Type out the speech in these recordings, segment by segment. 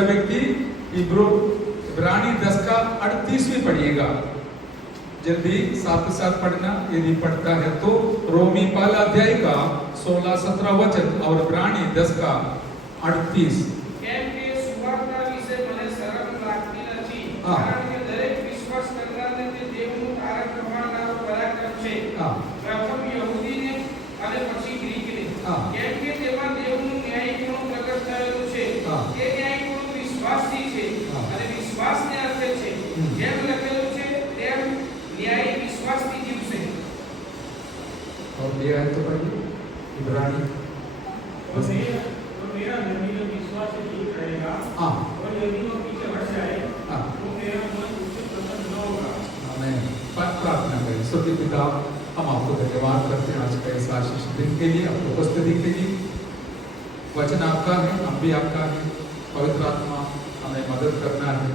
दूसरा व्यक्ति इब्रानी 10 का 38 पढ़िएगा, जल्दी साथ साथ पढ़ना यदि पढ़ता है तो। रोमी पहला अध्याय का 16-17 वचन और इब्रानी 10 का 38। કેમ કે સુવાર્તા વિશે મને શરમ લાગતી નથી, કારણ કે દરેક વિશ્વાસ કરનારને તે દેવનું કારણ કરવાનારો પરાક્રમ છે, પ્રથમ યહૂદીને અને પછી ગ્રીકને, કેમ કે તેમાં દેવનું ન્યાયીપણું પ્રગટ થયેલું છે, તે ન્યાયીપણું વિશ્વાસથી છે અને વિશ્વાસને અર્થે છે, જેમ લખેલું છે તેમ न्यायी विश्वासથી જીવશે। और दिया है तो पढ़िए इब्रानी। और मेरा निर्णय विश्वास से ठीक रहेगा, और यदि वो पीछे हट जाए तो मेरा मन उससे प्रसन्न न होगा। आमीन। प्रार्थना करें। स्तुति पिता, हम आपको धन्यवाद करते हैं आज का इस आशीष दिन के लिए, आपकी उपस्थिति के लिए। वचन आपका है, हम भी आपका है। पवित्र आत्मा हमें मदद करना है,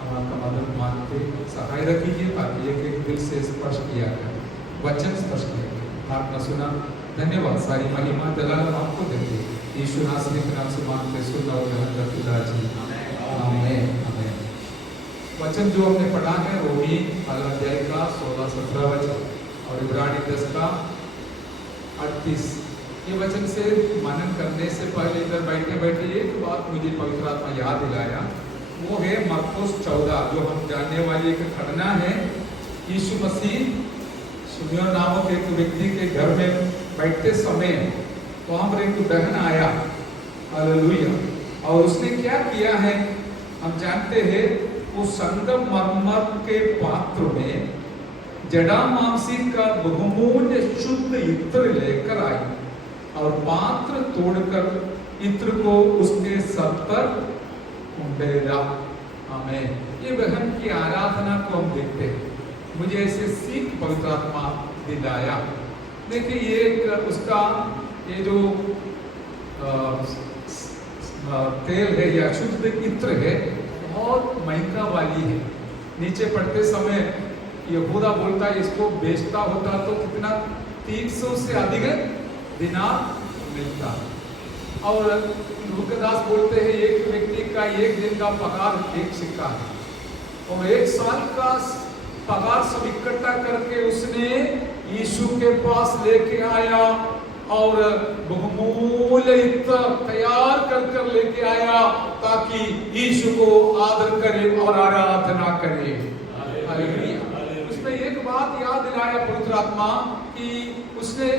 हम आपका मदद मांगते सहायता कीजिए ताकि एक एक दिल से स्पर्श किया जाए, वचन स्पर्श किया जाए। आपने सुना, धन्यवाद। सारी महिमा दलाल आपको देते यीशु नासरी के नाम से मांगते, सुनना और ग्रहण करते जी। आमीन आमीन। वचन जो हमने पढ़ा है रोमी पहला अध्याय का 16-17 वचन और इब्रानी 10 का 38। ये वचन से मनन करने से पहले इधर बैठे बैठे एक बात मुझे पवित्र आत्मा याद दिलाया, वो है मरकुस 14, जो हम जानने वाली एक घटना है। यीशु मसीह सुनियोन नामक एक व्यक्ति के घर में बैठते समय वहां पर एक बहन आया, हालेलुया, और उसने क्या किया है हम जानते हैं। वो संगमरमर के पात्र में जटामांसी का बहुमूल्य शुद्ध इत्र लेकर आई और पात्र तोड़कर इत्र को उसके सर पर उंडेला। आमीन। ये बहन की आराधना को हम देखते हैं, मुझे ऐसे सीख पवित्र आत्मा दिलाया। देखिए ये उसका ये जो तेल है या शुद्ध इत्र है बहुत महंगा वाली है। नीचे पढ़ते समय यहूदा बोलता है इसको बेचता होता तो कितना 300 से अधिक दिनार मिलता। और लूकादास बोलते हैं एक व्यक्ति का एक दिन का पगार एक सिक्का है, और एक साल का पगार सब इकट्ठा करके उसने यीशु के पास लेके आया और बहुमूल्य इत्र तैयार कर लेके आया ताकि यीशु को आदर करे और आराधना करे। हालेलुया। उसमें एक बात याद दिलाया पवित्र आत्मा कि उसने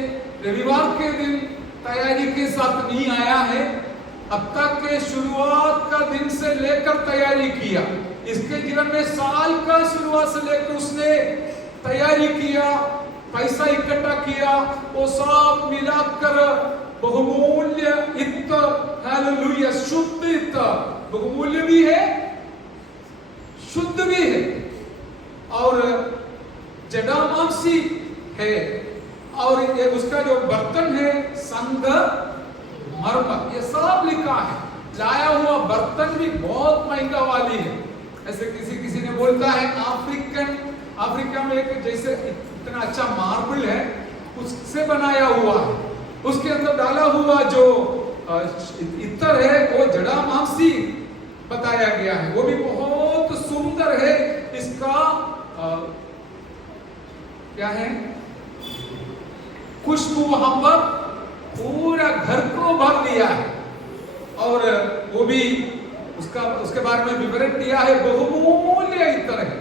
रविवार के दिन तैयारी के साथ नहीं आया है, अब तक के शुरुआत का दिन से लेकर तैयारी किया। इसके जीवन में साल का शुरुआत से लेकर उसने तैयारी किया, पैसा इकट्ठा किया, वो सब मिलाकर बहुमूल्य इत्र, हालेलुया, शुद्ध इत्र, बहुमूल्य भी है शुद्ध भी है और जटामांसी है, और ये उसका जो बर्तन है संगमरमर, ये सब लिखा है। लाया हुआ बर्तन भी बहुत महंगा वाली है। ऐसे किसी ने बोलता है अफ्रीका में एक जैसे इतना अच्छा मार्बल है उससे बनाया हुआ है, उसके अंदर डाला हुआ जो इत्र है वो जटामांसी बताया गया है, वो भी बहुत सुंदर है। इसका क्या है खुशबू वहां पर पूरा घर को भर दिया है, और वो भी उसके बारे में विवरण दिया है, बहुमूल्य इत्र है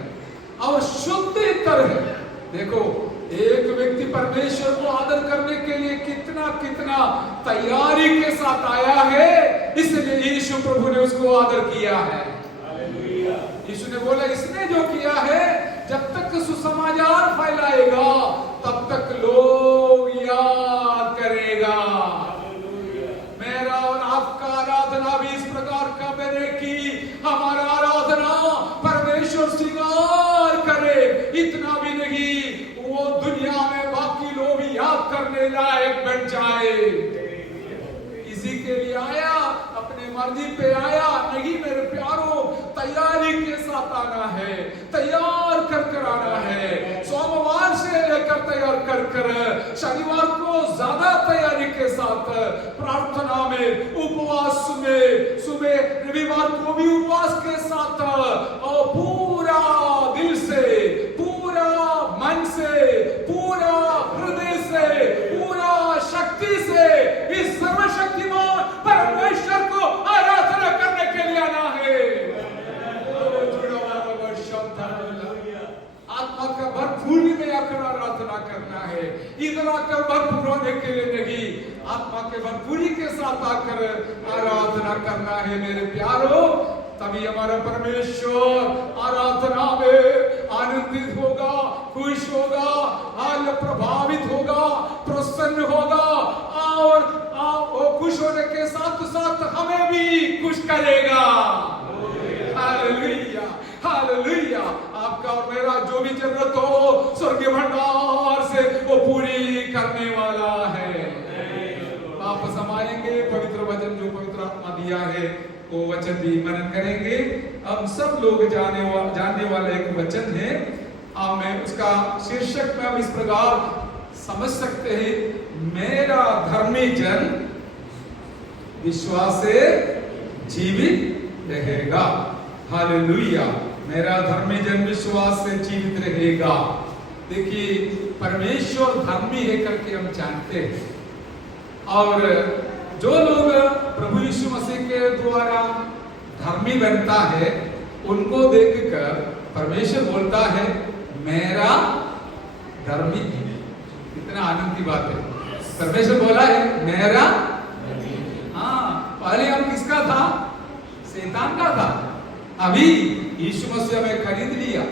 और शुद्ध इत्र है। देखो एक व्यक्ति परमेश्वर को आदर करने के लिए कितना तैयारी के साथ आया है, इसलिए यीशु प्रभु ने उसको आदर किया है। हालेलुया। यीशु ने बोला इसने जो किया है जब तक सुसमाचार फैलाएगा तब तक लोग याद करेगा। मेरा और आपका आराधना भी इस प्रकार का बने कि हमारा आराधना परमेश्वर श्रृंगार करे, इतना भी नहीं वो दुनिया में बाकी लोग याद करने लायक बन जाए। इसी के लिए आया, अपने मर्जी पे आया नहीं मेरे प्यारों, तैयारी के साथ आना है, तैयार कर आना है। सोमवार से लेकर तैयार कर शनिवार को ज्यादा तैयारी के के साथ प्रार्थना में, उपवास में, सुबह रविवार को भी उपवास के साथ और पूरा दिल से, पूरा मन से, पूरा हृदय से, पूरा शक्ति से इस सर्वशक्तिमान परमेश्वर को आराधना करने के लिए आना है। आत्मा का भरपूरी में आकर आराधना करना है, इधर आकर भरपूर होने के लिए नहीं, आत्मा के भरपूरी के साथ आकर आराधना करना है मेरे प्यारो। तभी हमारा परमेश्वर आराधना में आनंदित होगा, खुश होगा, हाल प्रभावित होगा, प्रसन्न होगा और खुश होने के साथ साथ हमें भी खुश करेगा। Hallelujah, hallelujah. आपका और मेरा जो भी जरूरत हो स्वर्गीय भंडार से वो पूरी करने वाला है। वापस हम आएंगे, पवित्र वचन जो पवित्र आत्मा दिया है वो वचन भी मनन करेंगे। हम सब लोग जानने वाला एक वचन है, मैं उसका शीर्षक में हम इस प्रकार समझ सकते हैं, मेरा धर्मी जन विश्वास से जीवित रहेगा। हालेलुया, मेरा धर्मी जन विश्वास से जीवित रहेगा। देखिए, परमेश्वर धर्मी है करके हम जानते हैं, और जो लोग प्रभु यीशु मसीह के द्वारा धर्मी बनता है उनको देखकर परमेश्वर बोलता है मेरा धर्मी है। कितना आनंद की बात है, परमेश्वर बोला है मेरा। हाँ, पहले हम किसका था? शैतान का था। अभी यीशु मसीह हमें खरीद लिया।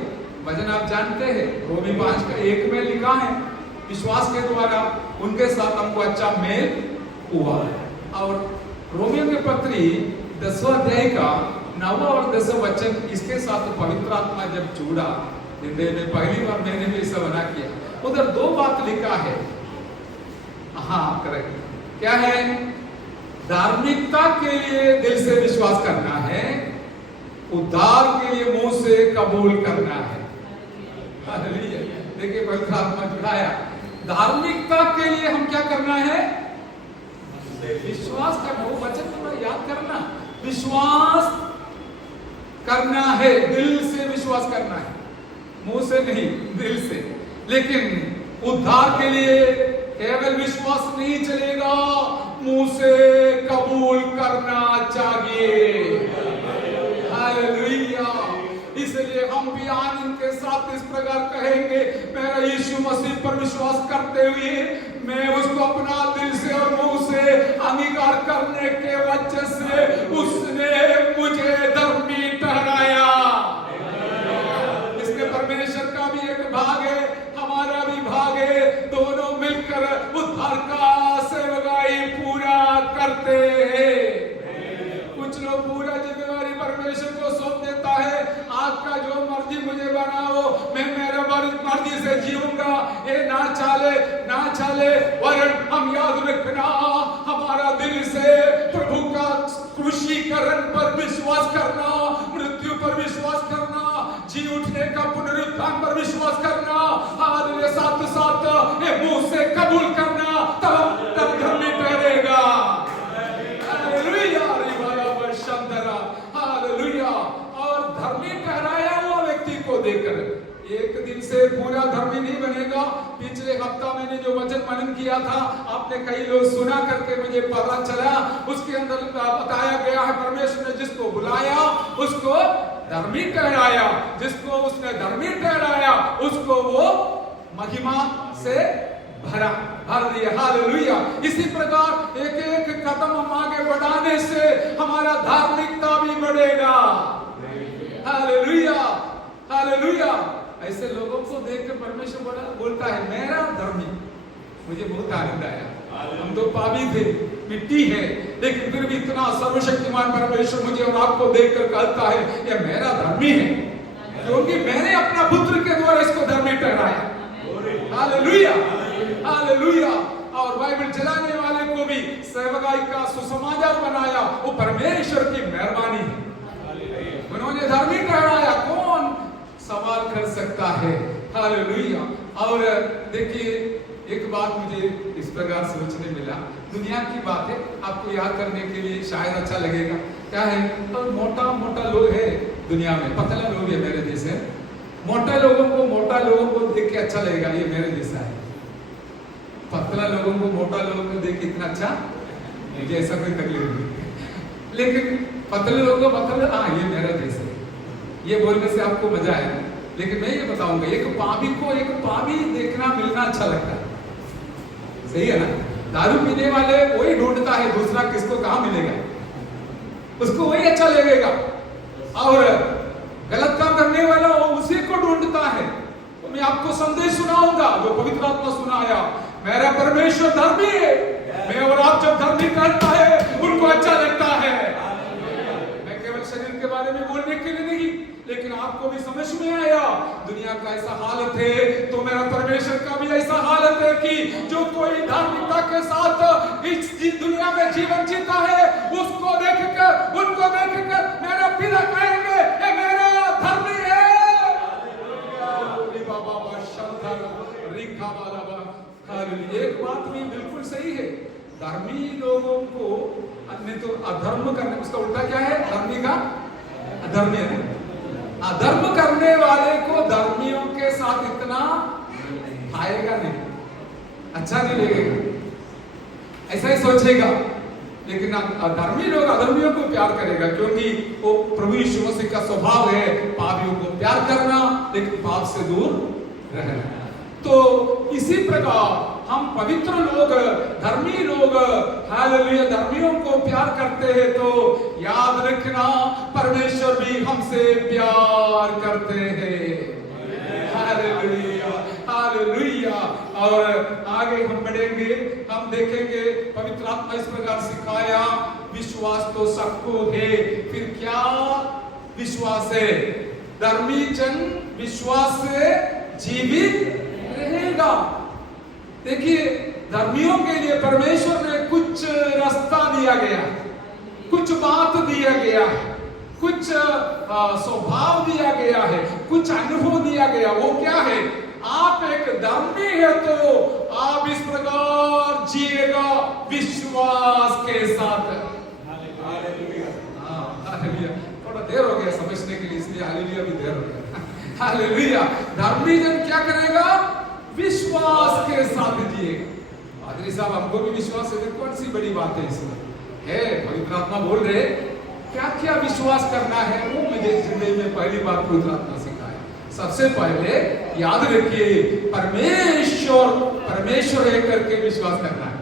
वचन आप जानते हैं, रोमी 5:1 में लिखा है, विश्वास के द्वारा उनके साथ हमको अच्छा मेल हुआ। और रोमियो के पत्री 10वां अध्याय का 9वां और 10वां वचन, इसके साथ पवित्र आत्मा जब जुड़ा, जिंदगी में पहली बार मैंने भी ऐसा बना किया, उधर 2 बात लिखा है। हाँ, करेक्ट। क्या है? धार्मिकता के लिए दिल से विश्वास करना है, उद्धार के लिए मुंह से कबूल करना है। देखिए, पवित्र आत्मा जुड़ाया। धार्मिकता के लिए हम क्या करना है? विश्वास करना। वो वचन थोड़ा याद करना, विश्वास करना है, दिल से विश्वास करना है, मुंह से नहीं, दिल से। लेकिन उद्धार के लिए केवल विश्वास नहीं चलेगा, मुंह से कबूल करना चाहिए। हालेलुया। इसलिए हम भी आनंद के साथ इस प्रकार कहेंगे, मेरा यीशु मसीह पर विश्वास करते हुए मैं उसको अपना दिल से और मुंह से अंगीकार करने के वजह से उसने मुझे धर्मी ठहराया। इसमें परमेश्वर का भी एक भाग है, हमारा भी भाग है, दोनों मिलकर उद्धार का सेवकाई पूरा करते हैं। कुछ लोग पूरा जिम्मेवारी परमेश्वर को सौंप देता है, आपका जो मर्जी मुझे बनाओ, मैं मेरा मर्जी से जीऊंगा, ये ना चाले, वरन हम याद रखना, हमारा दिल से प्रभु का क्रूसीकरण पर विश्वास करना, मृत्यु पर विश्वास करना, जी उठने का पुनरुत्थान पर विश्वास करना, हालेलुया, साथ साथ ये मुंह से कबूल करना, तब धर्मी ठहरेगा। Hallelujah, hallelujah. और धर्मी ठहराया हुआ व्यक्ति को देखकर एक दिन से पूरा धर्मी नहीं बनेगा। पिछले हफ्ता मैंने जो वचन मनन किया था, आपने कई लोग सुना करके मुझे पता चला, उसके अंदर बताया गया है परमेश्वर ने जिसको बुलाया उसको धर्मी ठहराया, जिसको उसने धर्मी ठहराया उसको वो महिमा से भर दिया। हालेलुया। इसी प्रकार एक एक कदम हम आगे बढ़ाने से हमारा धार्मिकता भी बढ़ेगा। Hallelujah, hallelujah. ऐसे लोगों को देखकर परमेश्वर बोलता है मेरा धर्मी। मुझे बहुत आनंद आया। हम तो पापी थे, मिट्टी है, लेकिन फिर भी इतना सर्वशक्तिमान परमेश्वर मुझे और आपको देखकर कहता है ये मेरा धर्मी है, क्योंकि मैंने अपना पुत्र के द्वारा इसको धर्मी ठहराया। Hallelujah, hallelujah. और बाइबल चलाने वाले को भी सेवकाई का सुसमाचार बनाया, वो परमेश्वर की मेहरबानी है। उन्होंने धर्मी ठहराया, कौन सवाल कर सकता है? हालेलुया। और देखिए एक बात मुझे इस प्रकार सोचने मिला, दुनिया की बात है, आपको याद करने के लिए शायद अच्छा लगेगा। क्या है, तो मोटा मोटा लोग है दुनिया में, पतला लोग है मेरे जैसे। मोटा लोगों को देख के अच्छा लगेगा, ये मेरे जैसा है। पतला लोगों को मोटा लोगों को देख के इतना अच्छा मुझे ऐसा कोई तकलीफ नहीं, लेकिन पतले लोगों को मतलब हाँ ये मेरा जैसा है, ये बोलने से आपको मजा आएगा। लेकिन मैं ये बताऊंगा, एक पापी देखना मिलना अच्छा लगता है, सही है ना। दारू पीने वाले वही ढूंढता है दूसरा किसको कहां मिलेगा, उसको वही अच्छा लगेगा। और गलत काम करने वाला वो उसी को ढूंढता है। तो मैं आपको संदेश सुनाऊंगा जो पवित्र आत्मा सुनाया, मेरा परमेश्वर धर्मी है। मैं और आप जब धर्मी करता है उनको अच्छा लगता है। मैं केवल शरीर के बारे में बोलने के लिए नहीं, लेकिन आपको भी समझ में आया दुनिया का ऐसा हालत है, तो मेरा परमेश्वर का भी ऐसा हालत है कि जो कोई धार्मिकता के साथ इस दुनिया में जीवन जीता है, उसको उनको देखकर मेरा पिता कहेंगे ये मेरा धर्मी है। एक बात भी बिल्कुल सही है, धर्मी लोगों को अन्य तो अधर्म करने, उसका उल्टा क्या है, धर्मी का अधर्मी है। अधर्म करने वाले को धर्मियों के साथ इतना खाएगा नहीं, अच्छा नहीं लगेगा, ऐसा ही सोचेगा। लेकिन धर्मी लोग अधर्मियों को प्यार करेगा, क्योंकि वो प्रभु यीशु मसीह का स्वभाव है पापियों को प्यार करना, लेकिन पाप से दूर रहना। तो इसी प्रकार हम पवित्र लोग, धर्मी लोग, हालेलुया, धर्मियों को प्यार करते हैं, तो याद रखना परमेश्वर भी हमसे प्यार करते हैं। Hallelujah, hallelujah. और आगे हम बढ़ेंगे, हम देखेंगे पवित्र आत्मा इस प्रकार सिखाया, विश्वास तो सबको है, फिर क्या विश्वास है, धर्मी जन विश्वास से जीवित रहेगा। देखिए, धर्मियों के लिए परमेश्वर ने कुछ रास्ता दिया गया, कुछ बात दिया गया, कुछ स्वभाव दिया गया है, कुछ अनुभव दिया गया। वो क्या है, आप एक धर्मी है तो आप इस प्रकार जिएगा विश्वास के साथ। हालेलुया। थोड़ा देर हो गया समझने के लिए, इसलिए हालेलुया भी देर हो गया। हालेलुया। धर्मी जन क्या करेगा, विश्वास के साथ जिएगा। पादरी साहब, हमको भी विश्वास है, कौन सी बड़ी बात है इसमें, है पवित्र आत्मा बोल रहे, क्या क्या विश्वास करना है, वो मुझे जिंदगी में पहली बार पवित्र आत्मा सिखाया। सबसे पहले याद रखिए, परमेश्वर है करके विश्वास करना है।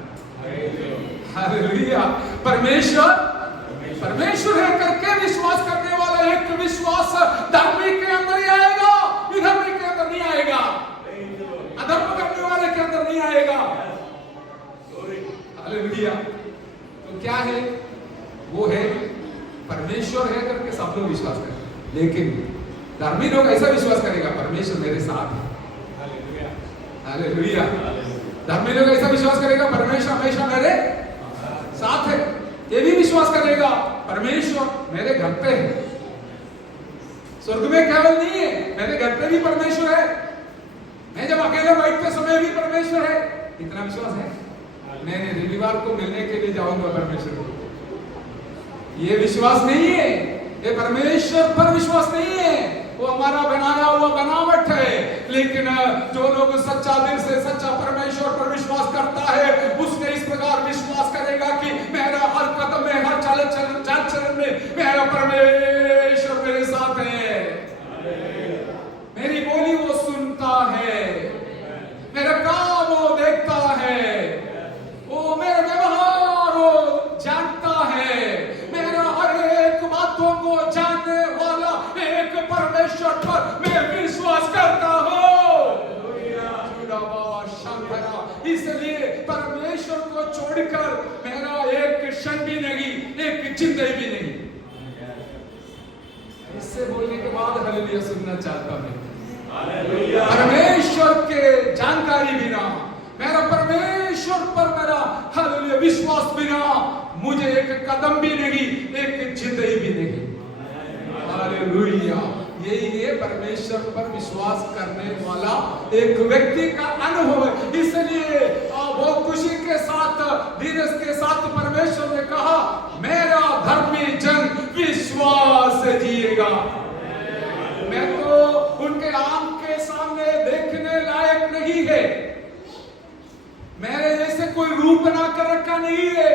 हालेलुया। परमेश्वर है करके विश्वास करने वाला एक विश्वास धर्मी के अंदर ही आएगा, विधर्मी के अंदर नहीं आएगा, अधर्म करने वाले के अंदर नहीं आएगा। हालेलुया। तो क्या है, वो है परमेश्वर है करके सब लोग विश्वास करें, लेकिन धर्मी लोग ऐसा विश्वास करेगा, परमेश्वर मेरे साथ है। हालेलुया। धर्मी लोग ऐसा विश्वास करेगा, परमेश्वर हमेशा मेरे साथ है। ये भी विश्वास करेगा, परमेश्वर मेरे घर पे है, स्वर्ग में केवल नहीं है, मेरे घर पे भी परमेश्वर है, मैं जब अकेले बैठते समय भी परमेश्वर है। इतना विश्वास है। मैं रविवार को मिलने के लिए जाऊंगा परमेश्वर को, ये विश्वास नहीं है, ये परमेश्वर पर विश्वास नहीं है, वो हमारा बनाया हुआ बनावट है। लेकिन जो लोग सच्चा दिल से सच्चा परमेश्वर पर विश्वास करता है, उसने इस प्रकार विश्वास करेगा कि मेरा हर कदम में, हर चलन में मेरा परमेश्वर मेरे साथ है, मेरी बोली वो सुनता है, मेरा काम वो देखता है, वो मेरा व्यवहार वो जानता है, मेरा हर एक बातों को जानने वाला एक परमेश्वर पर मैं विश्वास करता हूँ। इसलिए परमेश्वर को छोड़कर मेरा एक क्षण भी नहीं, एक जिंदगी भी नहीं। इससे बोलने के बाद हालेलुया सुनना चाहता मैं। परमेश्वर के जानकारी बिना, मेरा परमेश्वर पर मेरा हालेलुया विश्वास बिना मुझे एक कदम भी नहीं, एक जिंदगी भी नहीं। हालेलुया। यही ये परमेश्वर पर विश्वास करने वाला एक व्यक्ति का अनुभव है। इसलिए बहुत खुशी के साथ, धीरज के साथ परमेश्वर ने कहा, मेरा धर्मी जन विश्वास से जिएगा। मैं तो उनके आंख के सामने देखने लायक नहीं है, मेरे जैसे कोई रूप बना कर रखा नहीं है,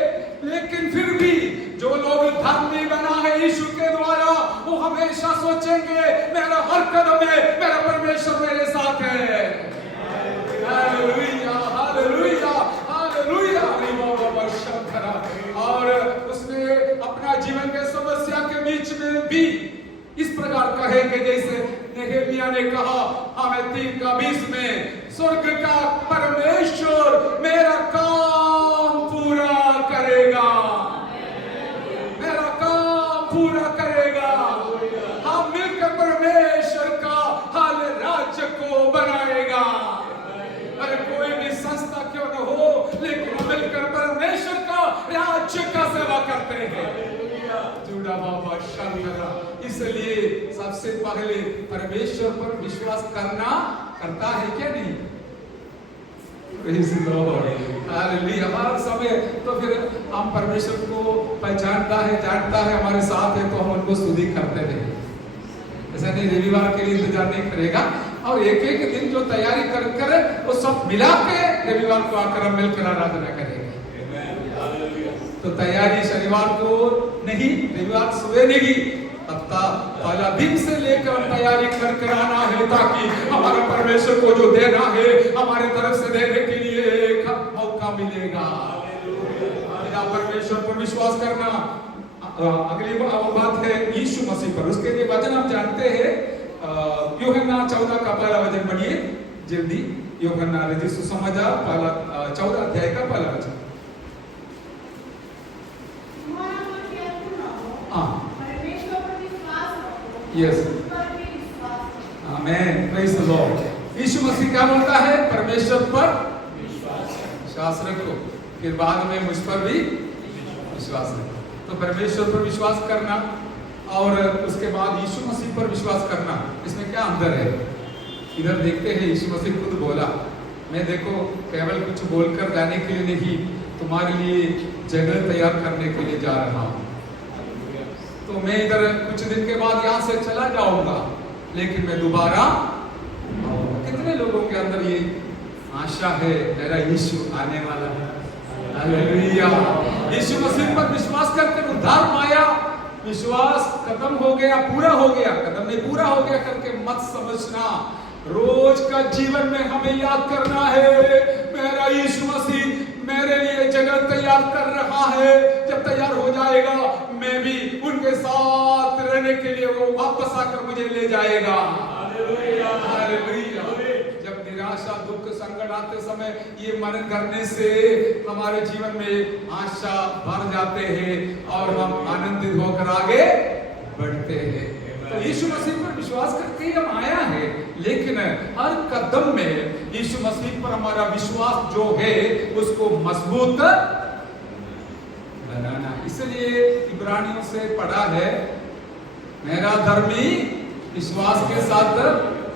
लेकिन फिर भी जो लोग धर्मी बना है यीशु के द्वारा, वो हमेशा सोचेंगे मेरा हर कदम में मेरा परमेश्वर मेरे साथ है। Hallelujah, hallelujah, hallelujah. और उसने अपना जीवन के समस्या के बीच में भी इस प्रकार कहेंगे जैसे नेहेमिया ने कहा, हमें 3:20 में, स्वर्ग का परमेश्वर मेरा काम पूरा करेगा, मेरा काम पूरा करेगा। हम मिलकर परमेश्वर का हाल राज्य को बनाएगा। अरे कोई भी संस्था क्यों न हो, लेकिन मिलकर परमेश्वर का राज्य का सेवा करते हैं। जुड़ा बाबा शंकरा। इसलिए सबसे पहले परमेश्वर पर विश्वास करता है क्या नहीं? हालेलुया। हर समय तो फिर हम परमेश्वर को पहचानता है, जानता है, हमारे साथ है, तो हम उनको स्तुति करते रहे। ऐसा नहीं रविवार के लिए इंतजार नहीं करेगा, और एक एक दिन जो तैयारी कर वो सब मिला के रविवार को आकर हम मिलकर आराधना करेंगे। तो तैयारी शनिवार को नहीं, रविवार सुबह नहीं, हफ्ता पहला दिन से लेकर हम तैयारी कर आना है, ताकि हमारा परमेश्वर को जो देना है हमारे तरफ से देने के लिए एक मौका मिलेगा। परमेश्वर पर विश्वास करना। अगली बात है यीशु मसीह पर। उसके लिए वचन हम जानते हैं, यूहन्ना 14 का पहला वचन पढ़िए जल्दी। यूहन्ना रजिस्टर सुसमाचार 14 अध्याय का पहला वचन। Yes, amen, praise the Lord. यीशु मसीह क्या बोलता है? परमेश्वर पर विश्वास रखो, फिर बाद में मुझ पर भी विश्वास रखो। तो परमेश्वर पर विश्वास करना और उसके बाद यीशु मसीह पर विश्वास करना, इसमें क्या अंतर है? इधर देखते हैं, यीशु मसीह खुद बोला, मैं देखो केवल कुछ बोलकर जाने के लिए नहीं, तुम्हारे लिए जगह तैयार करने के लिए जा रहा हूँ। तो मैं इधर कुछ दिन के बाद यहाँ से चला जाऊंगा, लेकिन मैं दोबारा आऊंगा। कितने लोगों के अंदर ये आशा है, मेरा यीशु आने वाला है। हालेलुया। यीशु मसीह पर विश्वास करके उद्धार पाया, विश्वास खत्म हो गया, पूरा हो गया, खत्म नहीं पूरा हो गया करके मत समझना। रोज का जीवन में हमें याद करना है, मेरा यीशु मसीह मेरे लिए जगह तैयार कर रहा है। जब तैयार हो जाएगा, मैं भी उनके साथ रहने के लिए वो वापस आकर मुझे ले जाएगा। Hallelujah, hallelujah. जब निराशा, दुख, संकट आते समय ये मन करने से हमारे जीवन में आशा भर जाते हैं और हम आनंदित होकर आगे बढ़ते हैं। तो यीशु मसीह पर विश्वास करके हम आया है, लेकिन हर कदम में यीशु मसीह पर हमारा विश्वास जो है उसको मजबूत बनाना। इसलिए इब्रानियों से पढ़ा है, मेरा धर्मी विश्वास के साथ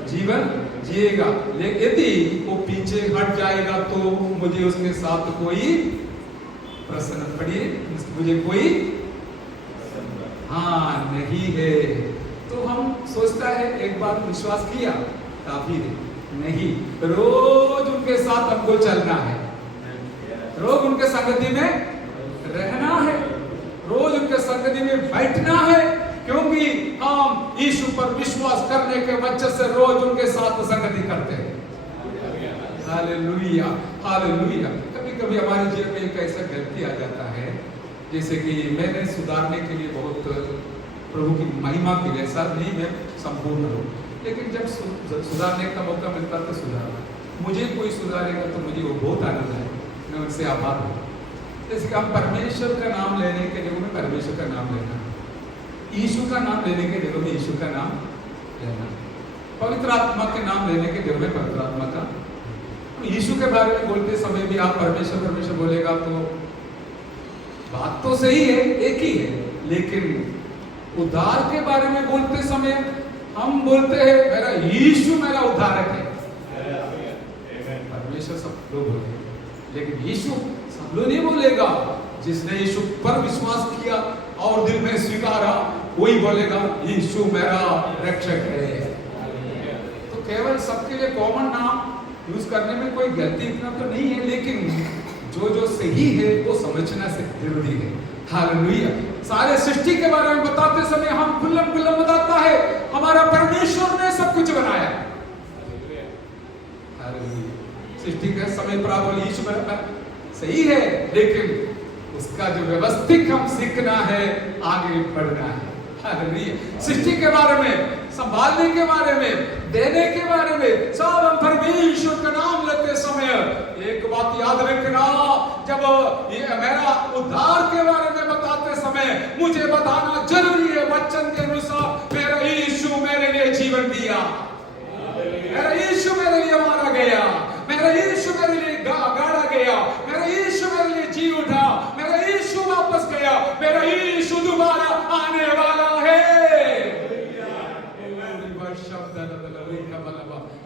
जीवन जिएगा, लेकिन यदि वो पीछे हट जाएगा तो मुझे उसके साथ कोई प्रसन्न, पढ़िए, मुझे कोई हाँ नहीं है। तो हम सोचता है एक बार विश्वास किया काफी नहीं, रोज उनके साथ हमको चलना है, रोज उनके संगति में रहना है, रोज उनके संगति में बैठना है, क्योंकि हम यीशु पर विश्वास करने के वजह से रोज उनके साथ संगति करते हैं। Hallelujah, hallelujah. कभी कभी हमारे जीवन में एक ऐसा गलती आ जाता है, जैसे कि मैंने सुधारने के लिए बहुत प्रभु की महिमा के लिए, सर नहीं मैं संपूर्ण हूँ, लेकिन जब सुधारने का मौका मिलता तो सुधारना, मुझे कोई सुधारेगा तो मुझे वो बहुत आनंद है, मैं उनसे आभार हूँ। जैसे कि हम परमेश्वर का नाम लेने के जगह में परमेश्वर का नाम लेना, यीशु का नाम लेने के जगह में यीशु का नाम लेना, पवित्र आत्मा के नाम लेने के जगह में पवित्र आत्मा का। यीशु के बारे में बोलते समय भी आप परमेश्वर परमेश्वर बोलेगा तो बात तो सही है, एक ही है, लेकिन उद्धार के बारे में बोलते समय हम बोलते हैं मेरा यीशु मेरा उद्धारक है, परमेश्वर सब लोग बोलते हैं, लेकिन यीशु सब लोग नहीं बोलेगा। जिसने यीशु पर विश्वास किया और दिल में स्वीकारा वही बोलेगा यीशु मेरा रक्षक है। तो केवल सबके लिए कॉमन नाम यूज करने में कोई गलती इतना तो नहीं है, लेकिन जो जो सही है वो समझना से जरूरी है। हालेलुया। सारे सृष्टि के बारे में बताते समय हम खुल्लम खुल्लम बताता है हमारा परमेश्वर ने सब कुछ बनाया। हालेलुया। सृष्टि के समय पर यीशु सही है, लेकिन उसका जो व्यवस्थित हम सीखना है, आगे बढ़ना है। हालेलुया। सृष्टि के बारे में, संभालने के बारे में, देने के बारे में सब हम परमेश्वर का नाम लेते समय एक बात याद रखना, जब ये मेरा उद्धार के बारे में बताते समय मुझे बताना जरूरी है वचन के अनुसार मेरा यीशु मेरे लिए जीवन दिया, मेरा यीशु मेरे लिए मारा गया, मेरा यीशु मेरे लिए गाड़ा गया, मेरा यीशु मेरे लिए जी उठा, मेरा यीशु वापस गया, मेरा यीशु दोबारा आने वाला है।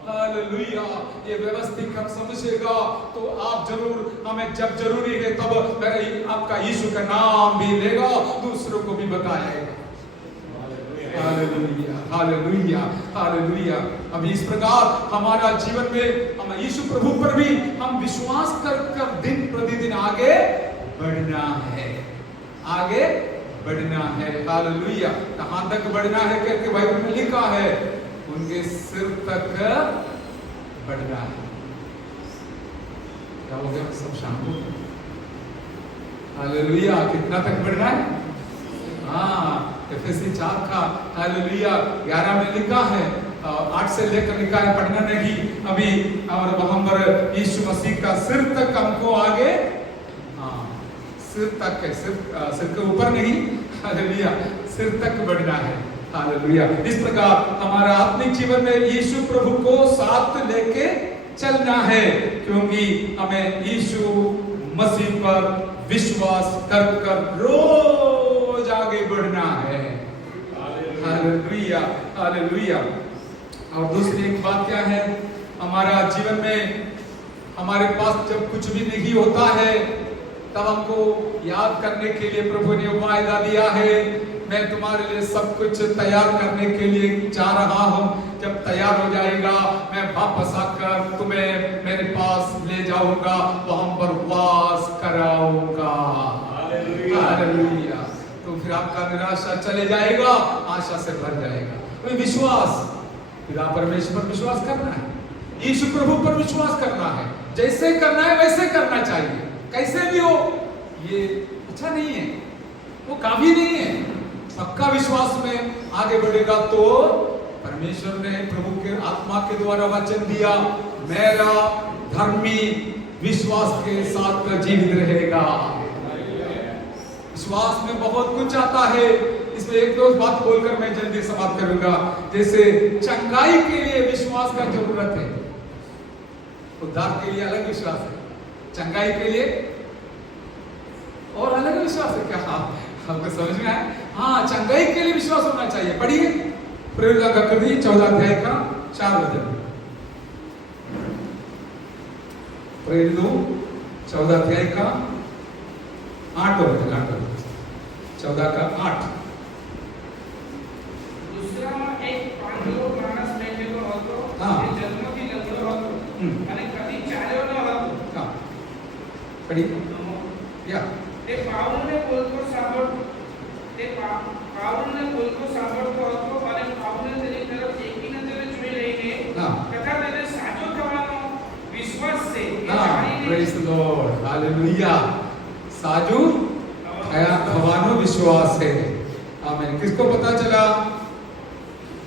हालेलुया। ये व्यवस्थित हम समझेगा तो आप जरूर हमें जब जरूरी है तब मेरे आपका यीशु का नाम भी लेगा, दूसरों को भी बताएगा। Hallelujah, hallelujah, hallelujah. अब इस प्रकार हमारा जीवन में हम यीशु प्रभु पर भी हम विश्वास कर दिन प्रतिदिन आगे बढ़ना है, आगे बढ़ना है। हालेलुया। कहां तक बढ़ना है करके बाइबल में लिखा है, उनके सिर तक बढ़ना है। क्या हो गया सब शाम को? हालेलुया। कितना तक बढ़ना है? हाँ, एफएससी 4 का हालेलुया 11 में लिखा है, 8 से लेकर लिखा है, पढ़ना नहीं अभी। और वहां पर यीशु मसीह का सिर तक हमको आगे, हाँ सिर तक है, सिर के ऊपर नहीं, हालेलुया सिर तक बढ़ना है। हालेलुया। इस प्रकार हमारा आत्मिक जीवन में यीशु प्रभु को साथ लेके चलना है, क्योंकि हमें यीशु मसीह पर विश्वास कर रोज आगे बढ़ना है। Hallelujah, hallelujah. और दूसरी एक बात क्या है, हमारा जीवन में हमारे पास जब कुछ भी नहीं होता है तब हमको याद करने के लिए प्रभु ने वायदा दिया है, मैं तुम्हारे लिए सब कुछ तैयार करने के लिए जा रहा हूं, जब तैयार हो जाएगा मैं वापस आकर तुम्हें मेरे पास ले जाऊंगा, वहां पर वास कराऊंगा। हालेलुया। तो फिर आपका निराशा चले जाएगा, आशा से भर जाएगा। तो विश्वास, पिता परमेश्वर पर विश्वास करना है, यीशु प्रभु पर विश्वास करना है, जैसे करना है वैसे करना चाहिए, कैसे भी हो ये अच्छा नहीं है, वो काफी नहीं है। पक्का विश्वास में आगे बढ़ेगा तो परमेश्वर ने प्रभु के आत्मा के द्वारा वचन दिया, मेरा धर्मी विश्वास के साथ जीवित रहेगा। विश्वास में बहुत कुछ आता है, इसमें एक दो बात बोलकर मैं जल्दी समाप्त करूंगा। जैसे चंगाई के लिए विश्वास का जरूरत है, उद्धार के लिए अलग विश्वास है, चंगाई के लिए और अलग विश्वास है। क्या हमको समझ में आया? हाँ, चंगाई के लिए विश्वास होना चाहिए। पढ़िए प्रेरित का कृति 14 अध्याय का 4 वचन, प्रेरित 14 अध्याय का 8 वचन, 14 का 8। दूसराમાં એક પાંડવો માણસ બેઠેલો હતો, જે જન્મથી લંગડો હતો અને કદી ચાલ્યો ન હતો। હા, પડી યા તે પાઉલને બોલતો સાંભળતો હતો અને પાઉલને તેની તરફ એકી નજરે જોઈ લઈને તથા તેને સાચો થવાનો વિશ્વાસ છે એ જાણીને, પ્રેઝ ધ લॉर्ड, हालेलुया। साजू थवानो विश्वास है। आमीन। किसको पता चला?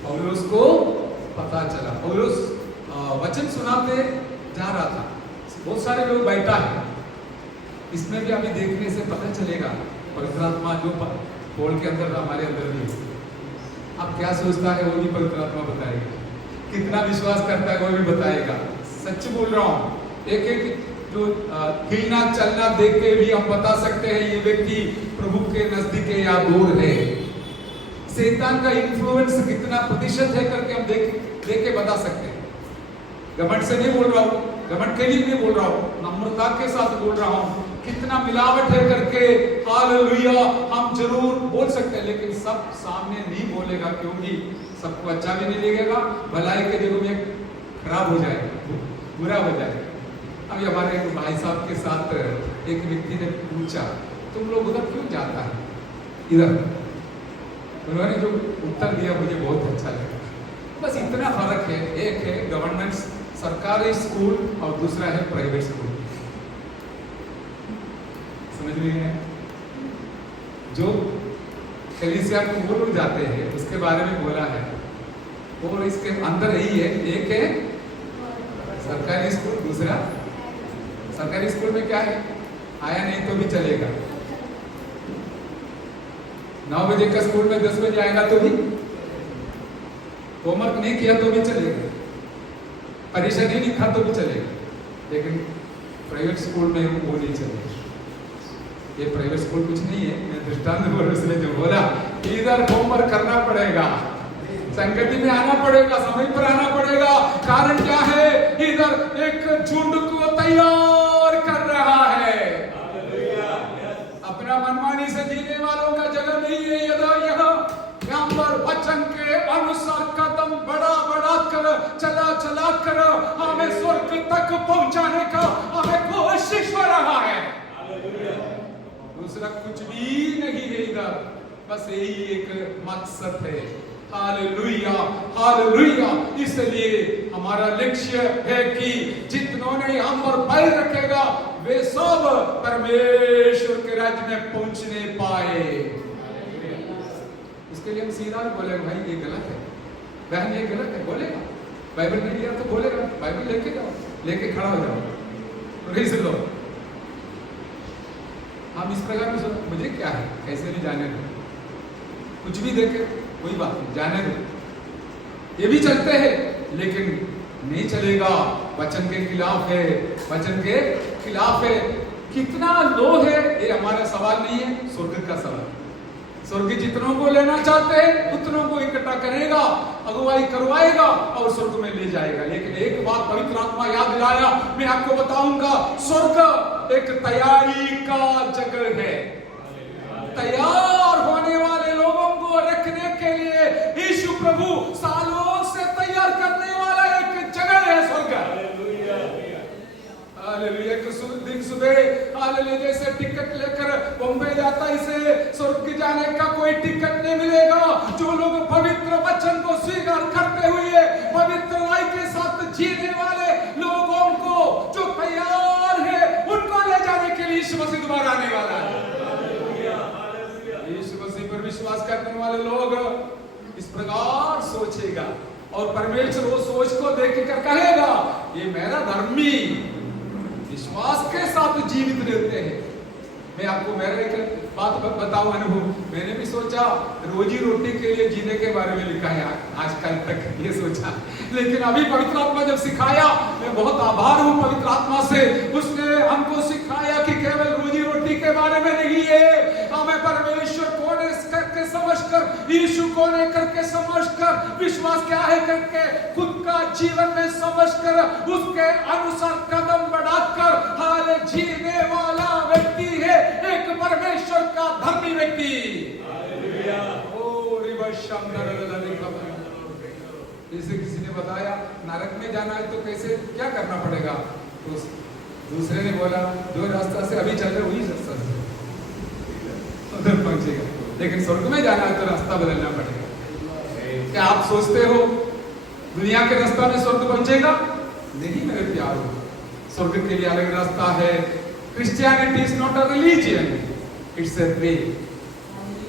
पौलुस को पता चला। पौलुस वचन सुनाते जा रहा था, बहुत सारे लोग बैठा है, इसमें भी अभी देखने से पता चलेगा पवित्र आत्मा जो पौल के अंदर हमारे अंदर भी, अब क्या सोचता है वो भी पवित्र आत्मा बताएगा, कितना विश्वास करता है वो भी बताएगा। सच बोल रहा हूँ, एक एक जो हिलना चलना देख के भी हम बता सकते हैं ये व्यक्ति प्रभु के नजदीक है या दूर है। शैतान का इन्फ्लुएंस कितना प्रतिशत है करके हम देख के बता सकते हैं। घमंड से नहीं बोल रहा हूँ, घमंड के लिए नहीं बोल रहा हूँ, नम्रता के साथ बोल रहा हूँ। कितना मिलावट है करके हालेलुया हम जरूर बोल सकते हैं, लेकिन सब सामने नहीं बोलेगा, क्योंकि सबको अच्छा भी नहीं लगेगा, भलाई के दिनों में खराब हो जाएगा, बुरा हो जाएगा। अभी हमारे एक भाई साहब के साथ एक व्यक्ति ने पूछा, तुम लोग उधर क्यों जाता है इधर? उन्होंने जो उत्तर दिया मुझे बहुत अच्छा लगा। बस इतना फर्क है, एक है गवर्नमेंट सरकारी स्कूल और दूसरा है प्राइवेट स्कूल। समझ रही है? जो कलीसिया को वो लोग जाते हैं उसके बारे में बोला है, और इसके अंदर यही है, एक है सरकारी स्कूल, दूसरा सरकारी स्कूल में क्या है, आया नहीं तो भी चलेगा, 9 बजे का स्कूल में 10 बजे आएगा तो भी, होमवर्क नहीं किया तो भी चलेगा, परीक्षा नहीं लिखा तो भी चलेगा, लेकिन प्राइवेट स्कूल में वो नहीं चलेगा। ये प्राइवेट स्कूल कुछ नहीं है, मैं दृष्टांत बोल उसने जो बोला, इधर होमवर्क करना पड़ेगा, संगति में आना पड़ेगा, समय पर आना पड़ेगा। कारण क्या है? इधर एक झुंड को तैयार कर रहा है, अपना मनमानी से जीने वालों का जगह नहीं है। यहाँ पर वचन के अनुसार कदम बढ़ा कर चला कर हमें स्वर्ग तक पहुंचाने का हमें कोशिश हो रहा है। दूसरा कुछ भी नहीं है इधर, बस यही एक मकसद है। Hallelujah, hallelujah. इसलिए हमारा लक्ष्य है कि जितनों ने हम पर पैर रखेगा वे सब परमेश्वर के राज्य में पहुंचने पाए। इसके लिए हम सीधा बोले, भाई ये गलत है, बहन ये गलत है, बोलेगा। बाइबल नहीं लिया तो बोलेगा, बाइबल लेके जाओ, लेके खड़ा हो जाओ, प्रेज़ द लॉर्ड। हम इस प्रकार में मुझे क्या है, कैसे भी जाने दो, कुछ भी देखे कोई बात नहीं, जाने दो। ये भी चलते हैं लेकिन नहीं चलेगा, वचन के खिलाफ है, वचन के खिलाफ है। कितना लोग है ये हमारा सवाल नहीं है, स्वर्ग का सवाल। स्वर्ग जितनों को लेना चाहते हैं उतनों को इकट्ठा करेगा, अगुवाई करवाएगा और स्वर्ग में ले जाएगा। लेकिन एक बात पवित्र आत्मा याद दिलाया, मैं आपको बताऊंगा, स्वर्ग एक तैयारी का जगह है। तैयार होने वाले लोगों को रखने के लिए यीशु प्रभु सालों से तैयार करने वाला एक जगह है स्वर्ग। हालेलुया। दिन सुबह हालेलुया जैसे टिकट लेकर बॉम्बे जाता, इसे स्वर्ग जाने का कोई टिकट नहीं मिलेगा। जो लोग पवित्र वचन को स्वीकार करते हुए पवित्र राय के साथ जीने वाले लोगों को जो तैयार है उनको ले जाने के लिए यीशु मसीह दोबारा आने वाला है। यीशु मसीह पर विश्वास करने वाले लोग इस प्रकार सोचेगा और परमेश्वर वो सोच को देखकर कहेगा, ये मेरा धर्मी विश्वास के साथ जीवित रहते हैं। मैं आपको मेरा एक बात बताऊं, अनुभव। मैंने भी सोचा रोजी रोटी के लिए जीने के बारे में लिखा है आजकल तक, ये सोचा, लेकिन अभी पवित्र आत्मा जब सिखाया, मैं बहुत आभार हूं पवित्र आत्मा से। उसने हमको सिखाया कि केवल रोजी रोटी के बारे में नहीं है, हमें परमेश्वर कौन है करके समझकर, यीशु कौन है करके समझकर, विश्वास क्या है करके खुद का जीवन में समझकर उसके अनुसार कदम बढ़ाकर हाल जीने वाला व्यक्ति है एक परमेश्वर का धर्मी व्यक्ति। जैसे किसी ने बताया नरक में जाना है तो कैसे क्या करना पड़ेगा, तो दूसरे ने बोला जो रास्ता से अभी चल रहे वही रास्ता से उधर पहुंचेगा, लेकिन स्वर्ग में जाना है तो रास्ता बदलना पड़ेगा। क्या आप सोचते हो दुनिया के रास्ता में स्वर्ग पहुंचेगा? नहीं मेरे प्यारो, स्वर्ग के लिए अलग रास्ता है। Christianity is not a religion, it's a way.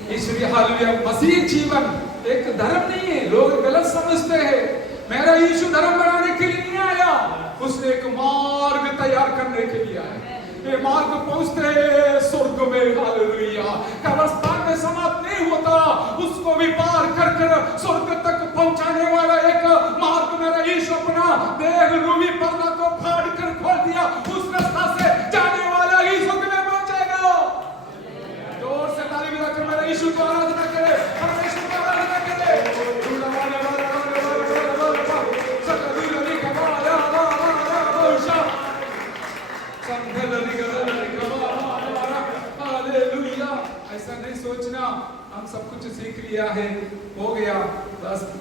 ईश्वरीय हालेलुया, मसीह जीवन एक धर्म नहीं है। लोग गलत समझते हैं, मेरा यीशु धर्म बनाने के लिए नहीं आया, उसने एक मार्ग तैयार करने के लिए आया। ये मार्ग पहुंचते हैं स्वर्ग में, हालेलुया। कब्रिस्तान में समाप्त नहीं होता, उसको भी पार कर कर स्वर्ग तक पहुंचाने वाला एक मार्ग मेरा यीशु अपना देह रूपी पर्दा को फाड़ कर खोल दिया, उस रास्ता से जाने वाला ही स्वर्ग में पहुंचेगा। जोर से ताली बजाकर मेरा यीशु को आराधना करें, परमेश्वर को आराधना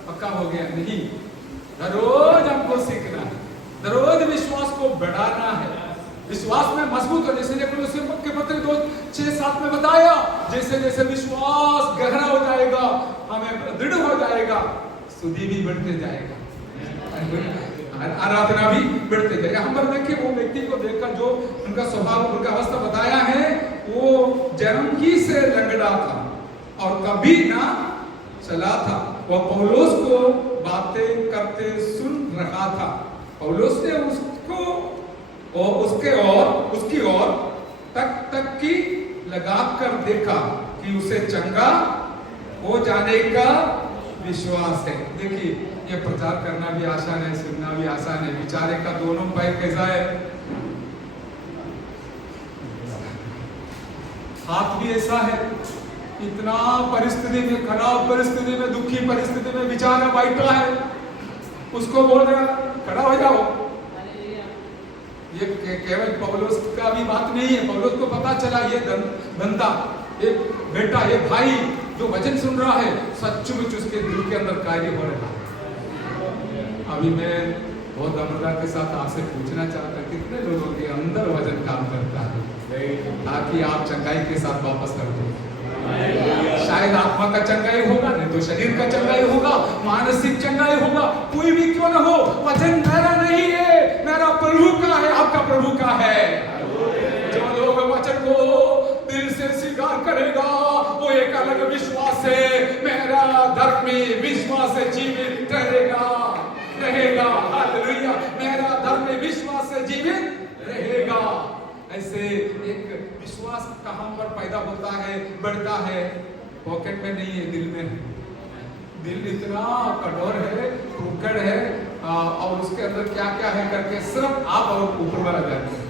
पक्का हो गया नहीं, रोज हमको सीखना है, रोज विश्वास को बढ़ाना है, विश्वास में मजबूत हो। जैसे के पत्र 2:6-7 में बताया, जैसे जैसे विश्वास गहरा हो जाएगा, हमें दृढ़ हो जाएगा, स्तुति भी बढ़ते जाएगा, आराधना भी बढ़ते जाएगा। हम पर देखिए वो व्यक्ति को देखकर जो उनका स्वभाव, उनका अवस्था बताया है, वो जन्म की से लंगड़ा था और कभी ना चला था। वो पौलुस को बातें करते सुन रहा था। पौलुस ने उसको और उसकी ओर तक की लगा कर देखा कि उसे चंगा हो जाने का विश्वास है। देखिए ये प्रचार करना भी आसान है, सुनना भी आसान है, विचारे का दोनों पैर कैसा है, हाथ भी ऐसा है। इतना परिस्थिति में, खराब परिस्थिति में, दुखी परिस्थिति में बेचारा बैठा है, उसको बोल रहा खड़ा हो जाओ। ये केवल पौलुस का भी बात नहीं है, पौलुस को पता चला ये बंदा, ये बेटा, ये भाई जो वचन सुन रहा है, सचमुच उसके दिल के अंदर कार्य हो रहा है। अभी मैं बहुत नम्रता के साथ आपसे पूछना चाहता हूं, कितने लोगों के अंदर वचन काम करता है ताकि आप चंगाई के साथ वापस कर दो। शायद आत्मा का चंगाई होगा, नहीं तो शरीर का चंगाई होगा, मानसिक चंगाई होगा, कोई भी क्यों ना हो, वचन मेरा नहीं है, मेरा प्रभु का है, आपका प्रभु का है। जो लोग वचन को दिल से स्वीकार करेगा, वो एक अलग विश्वास है, मेरा धर्मी विश्वास से जीवित रहेगा। हालेलुया, मेरा धर्मी विश्वास से जीवित रहेगा। ऐसे एक विश्वास कहां पर पैदा होता है, बढ़ता है? पॉकेट में नहीं है, दिल में है। दिल इतना कठोर है, टूकड़ है, और उसके अंदर क्या क्या है करके सिर्फ आप और ऊपर वाला जानते हैं।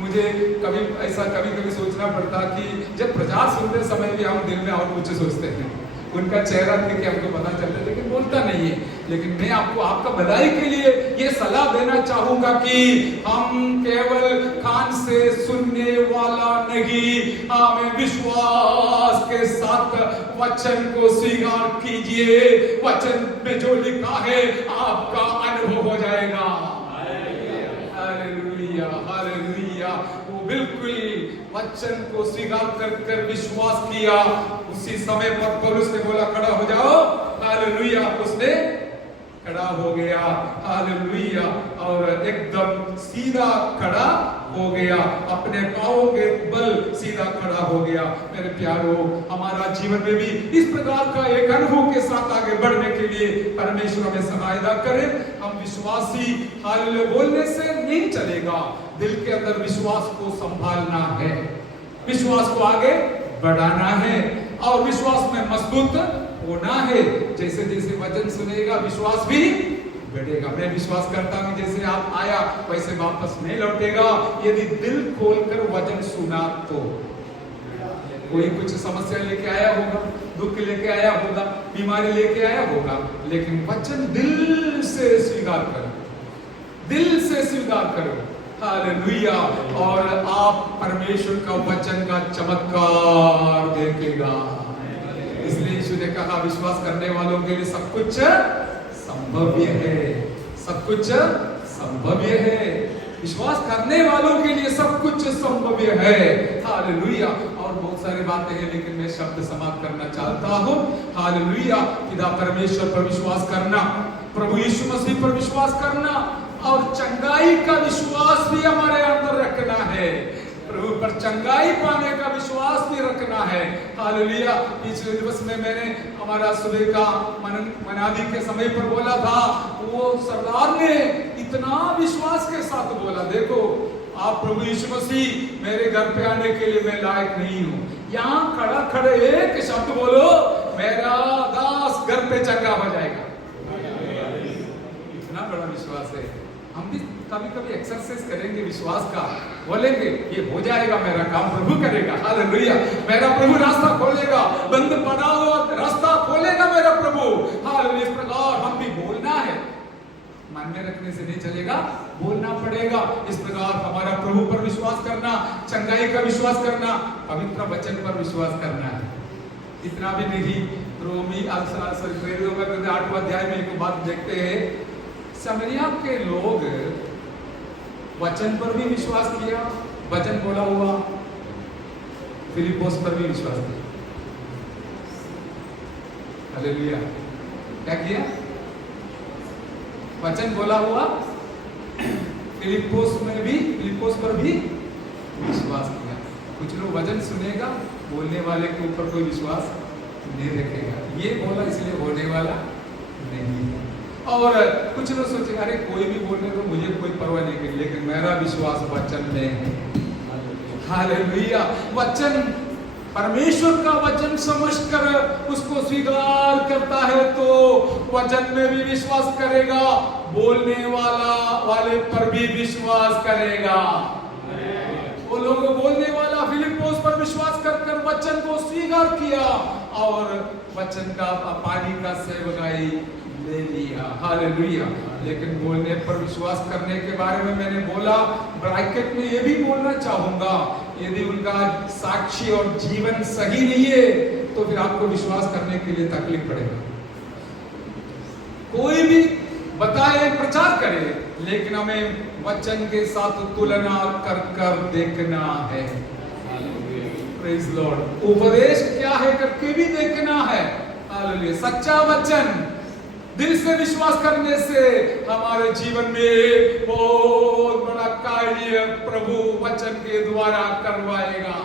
मुझे कभी सोचना पड़ता कि जब प्रचार सुनते समय भी हम दिल में और कुछ सोचते हैं, उनका चेहरा देख के हमको पता चलता है, लेकिन बोलता नहीं है। लेकिन मैं आपको आपका भलाई के लिए ये सलाह देना चाहूंगा कि हम केवल कान से सुनने वाला नहीं, हमें विश्वास के साथ वचन को स्वीकार कीजिए। वचन में जो लिखा है आपका अनुभव हो जाएगा। Hallelujah, hallelujah. वो बिल्कुल वचन को स्वीकार कर विश्वास किया। उसी समय पर पौलुस ने बोला खड़ा हो जाओ। हालेलुया, उसने खड़ा हो गया। हालेलुया, और एकदम सीधा खड़ा हो गया, अपने पांवों के बल सीधा खड़ा हो गया। मेरे प्यारों, हमारा जीवन में भी इस प्रकार का एक अनुभव के साथ आगे बढ़ने के लिए परमेश्वर हमें सहायता करे। हम विश्वासी हालेलुया बोलने से नहीं चलेगा, दिल के अंदर विश्वास को संभालना है, विश्वास को आगे बढ़ाना है और विश्वास में मजबूत होना है। जैसे जैसे वचन सुनेगा विश्वास भी बढ़ेगा। मैं विश्वास करता हूं जैसे आप आया वैसे वापस नहीं लौटेगा। यदि दिल खोलकर वचन सुना तो कोई कुछ समस्या लेके आया होगा, दुख लेके आया होगा, बीमारी लेके आया होगा, लेकिन वचन दिल से स्वीकार करो, दिल से स्वीकार करो। हालेलुया, और आप परमेश्वर का वचन का चमत्कार देखेगा। इसलिए यीशु ने कहा विश्वास करने वालों के लिए सब कुछ संभव्य है, सब कुछ संभव्य है। विश्वास करने वालों के लिए सब कुछ संभव्य है। हालेलुया, और बहुत सारी बातें हैं, लेकिन मैं शब्द समाप्त करना चाहता हूँ। हालेलुया, पिता परमेश्वर पर विश्वास करना, प्रभु यीशु मसीह पर विश्वास करना और चंगाई का विश्वास भी हमारे अंदर रखना है। प्रभु पर चंगाई पाने का विश्वास भी रखना है। हालेलुया, पिछले दिवस में मैंने हमारा सुबह का मनादी के समय पर बोला था, वो सरदार ने इतना विश्वास के साथ बोला, देखो आप प्रभु यीशु मसीह मेरे घर पे आने के लिए मैं लायक नहीं हूँ, यहाँ खड़ा खड़े एक शब्द बोलो, मेरा दास घर पे चंगा हो जाएगा। इतना बड़ा विश्वास है। हम भी कभी कभी एक्सरसाइज करेंगे विश्वास का, बोलेंगे ये हो जाएगा, मेरा काम प्रभु करेगा। हालेलुया, मेरा प्रभु रास्ता खोलेगा, बंद पड़ा हुआ रास्ता खोलेगा मेरा प्रभु। हालेलुया, इस प्रकार हम भी बोलना है, मन में रखने से नहीं चलेगा, बोलना पड़ेगा। इस प्रकार हमारा प्रभु पर विश्वास करना, चंगाई का विश्वास करना, पवित्र वचन पर विश्वास करना है। इतना भी नहीं, रोमी 8वां अध्याय में एक बात देखते हैं, समरिया के लोग वचन पर भी विश्वास किया, वचन बोला हुआ, फिलिप्पोस पर भी विश्वास किया। हालेलुया। क्या किया? वचन बोला हुआ, फिलिप्पोस पर भी विश्वास किया। कुछ लोग वचन सुनेगा, बोलने वाले के ऊपर कोई विश्वास नहीं रखेगा, ये बोला इसलिए होने वाला नहीं है। और कुछ लोग सोचेंगे अरे कोई भी बोलने तो मुझे कोई परवाह नहीं करी, लेकिन मेरा विश्वास वचन में है। हालेलुया। वचन, परमेश्वर का वचन समझकर उसको स्वीकार करता है तो वचन में भी विश्वास करेगा, बोलने वाले पर भी विश्वास करेगा। वो लोग बोलने वाला फिलिप्पोस पर विश्वास कर वचन को स्वीकार किया और वचन का पानी का सेवकाई ले लिया। हालेलुया। लेकिन बोलने पर विश्वास करने के बारे में मैंने बोला, ब्रैकेट में ये भी बोलना चाहूंगा, यदि उनका साक्षी और जीवन सही नहीं है तो फिर आपको विश्वास करने के लिए तकलीफ पड़ेगा। कोई भी बताए, प्रचार करे, लेकिन हमें वचन के साथ तुलना कर देखना है। Praise Lord. उपदेश क्या है करके भी देखना है। हालेलुया। सच्चा वचन दिल से विश्वास करने से हमारे जीवन में बहुत बड़ा कार्य प्रभु वचन के द्वारा करवाएगा।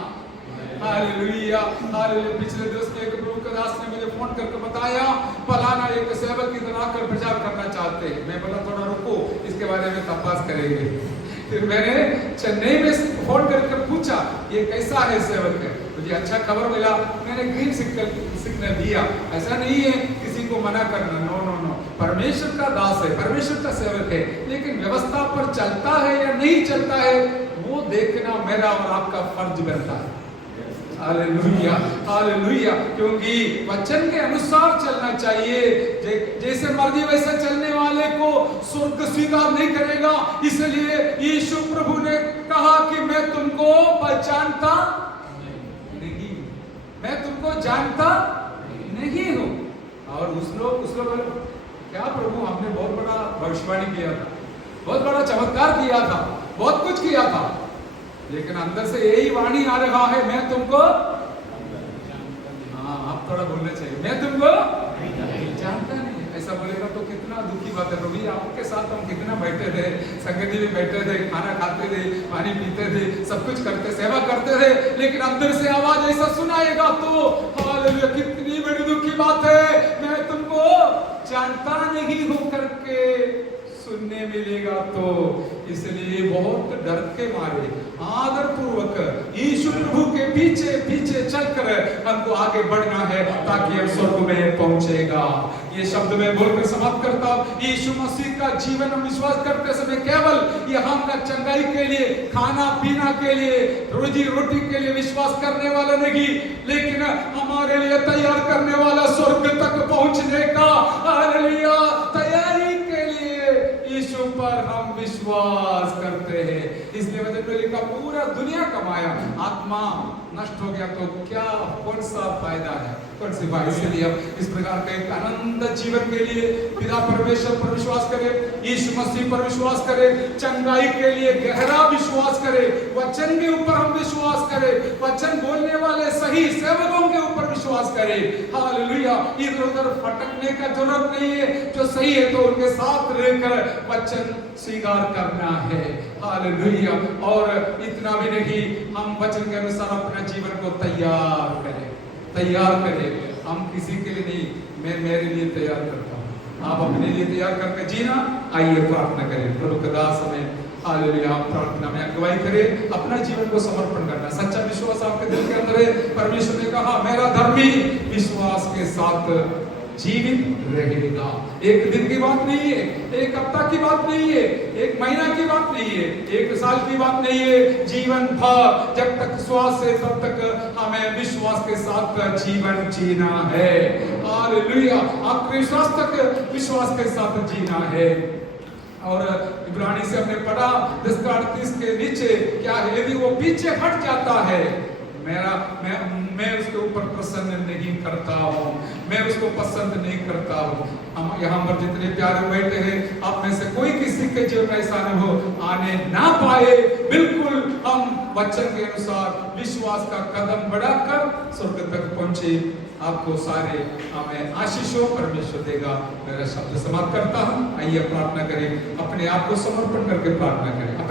हालेलुया। हालेलुया। पिछले दिवस में एक प्रभु का दास ने मुझे फोन करके बताया, फलाना एक सेवक की तरह कर प्रचार करना चाहते हैं। मैं बोला थोड़ा रुको, इसके बारे में तपास करेंगे। फिर मैंने चेन्नई में फोन करके पूछा ये कैसा है सेवक है, मुझे अच्छा खबर मिला, मैंने ग्रीन सिग्नल दिया। ऐसा नहीं है किसी को मना करना, नो नो नो, परमेश्वर का दास है, परमेश्वर का सेवक है, लेकिन व्यवस्था पर चलता है या नहीं चलता है वो देखना मेरा और आपका फर्ज बनता है। हालेलुया। हालेलुया। क्योंकि वचन के अनुसार चलना चाहिए। जैसे मर्जी वैसे चलने वाले को स्वर्ग स्वीकार नहीं करेगा। इसलिए यीशु प्रभु ने कहा कि मैं तुमको पहचानता नहीं, मैं तुमको जानता नहीं हूं। और उस लोग क्या प्रभु, हमने बहुत बड़ा भविष्यवाणी किया था, बहुत बड़ा चमत्कार किया था, बहुत कुछ किया था, लेकिन अंदर से यही वाणी आ रहा है, मैं तुमको, हाँ आप थोड़ा बोलना चाहिए, मैं तुमको जानता नहीं। ऐसा बोलेगा तो कितना दुखी बात है। प्रभु आपके साथ हम कितना बैठे थे, संगति में बैठे थे, खाना खाते थे, पानी पीते थे, सब कुछ करते, सेवा करते थे, लेकिन अंदर से आवाज ऐसा सुनाएगा तो हालेलुया, कितनी बड़ी दुखी बात है, मैं तुमको जानता नहीं हूं करके सुनने मिलेगा। तो इसलिए बहुत डर के मारे आदर पूर्वक यीशु प्रभु के पीछे पीछे चलकर हमको आगे बढ़ना है ताकि हम स्वर्ग में पहुंचेगा। ये शब्द में बोलकर समाप्त करता हूं। यीशु मसीह का जीवन हम विश्वास करते समय केवल यहाँ का चंगाई के लिए, खाना पीना के लिए, रोजी रोटी के लिए विश्वास करने वाला नहीं, लेकिन हमारे लिए तैयार करने वाला, स्वर्ग तक पहुंचने का हालेलुया तैयारी के लिए यीशु पर हम विश्वास करते हैं। इसलिए वचन में लिखा, पूरा दुनिया कमाया, आत्मा नष्ट हो गया तो क्या, कौन सा फायदा है, कौन सी बात। इसलिए हम इस प्रकार का एक आनंद जीवन के लिए पिता परमेश्वर पर विश्वास करें, यीशु मसीह पर विश्वास करें, चंगाई के लिए गहरा विश्वास करें, वचन के ऊपर हम विश्वास करें, वचन बोलने वाले सही सेवकों के ऊपर विश्वास करें। हालेलुया। इधर उधर भटकने का जरूरत नहीं है, जो सही है तो उनके साथ रहकर वचन स्वीकार करना है। हालेलुया। और इतना भी नहीं, हम वचन के अनुसार अपना जीवन को तैयार करें। हम किसी के लिए नहीं, मैं मेरे लिए तैयार करता हूं, आप अपने लिए तैयार करके जीना। आइए प्रार्थना करें। प्रभु का दास हमें हालेलुया प्रार्थना में अगुवाई करें, अपना जीवन को समर्पण करना। सच्चा विश्वास आपके दिल के अंदर है। परमेश्वर ने कहा, मेरा धर्मी विश्वास के साथ जीवित रहेगा। एक दिन की बात नहीं है, एक हफ्ता की बात नहीं है, एक महीना की बात नहीं है, एक साल की बात नहीं है, जीवन भर जब तक श्वास है तब तक हमें विश्वास के साथ जीवन जीना है। हालेलुया। आखिरी श्वास तक विश्वास के साथ जीना है। और इब्रानी से हमने पढ़ा 10:38 के नीचे क्या है, यदि वो पीछे हट जाता है मैं उसके ऊपर प्रसन्न नहीं करता हूँ, मैं उसको पसंद नहीं करता हूँ। हम यहाँ पर जितने प्यारे बैठे हैं, आप में से कोई किसी के जीवन में ऐसा अनुभव आने ना पाए। बिल्कुल हम वचन के अनुसार विश्वास का कदम बढ़ाकर स्वर्ग तक पहुंचे। आपको सारे हमें आशीषों परमेश्वर देगा। मेरा शब्द समाप्त करता हूँ। आइए प्रार्थना करें, अपने आप को समर्पण करके प्रार्थना करें।